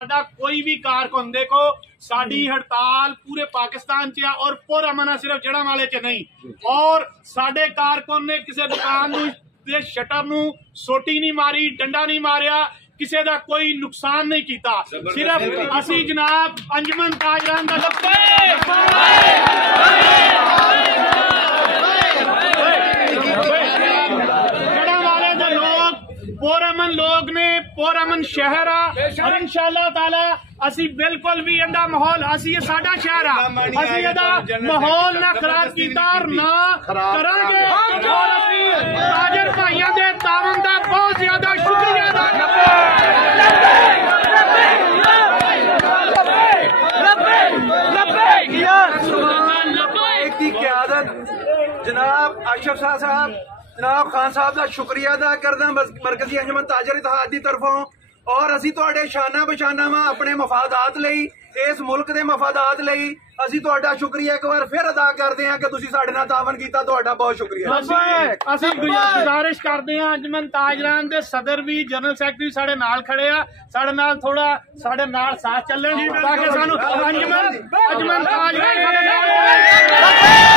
कोई भी कारकुन देखो साड़ी हड़ताल पूरे पाकिस्तान च और पुरअमन है, सिर्फ जड़ा वाले च नहीं। और साडे कारकुन ने किसी दुकान दे शटर नूं सोटी नहीं मारी, डंडा नहीं मारिया, किसी का कोई नुकसान नहीं किया। सिर्फ असी जनाब अंजुमन ताजरान दा जड़ा वाले दे लोग पुरअमन लोग ने, पुरअमन शहर आ और इंशाअल्लाह ताला असी बिल्कुल भी इंदा माहौल, असी ये साडा शहर आ, असी इहदा माहौल ना खराब कीता और ना करांगे। और असी ताजर भाइयों दे तावन दा बहुत ज्यादा शुक्रिया अदा जनाब अशरफ साहब, जनाब खान साहब का शुक्रिया अदा करदा मरकजी अंजुमन ताजर इत्तेहाद की तरफों। और असी तुहाडे शाना बशाना वा अपने मफादात लई, इस मुल्क के मफादात लई असी तुहाडा शुक्रिया एक बार फिर अदा करते हैं कि तुसी साडे नाल तावन कीता, तुहाडा बहुत शुक्रिया। असी गुजारिश करते हैं अंजुमन ताजरान दे सदर भी, जनरल सैकटरी साडे नाल खड़े आ, साडे नाल थोड़ा साडे नाल साथ चलन ताकि सानू अंजुमन ताजरान साडे नाल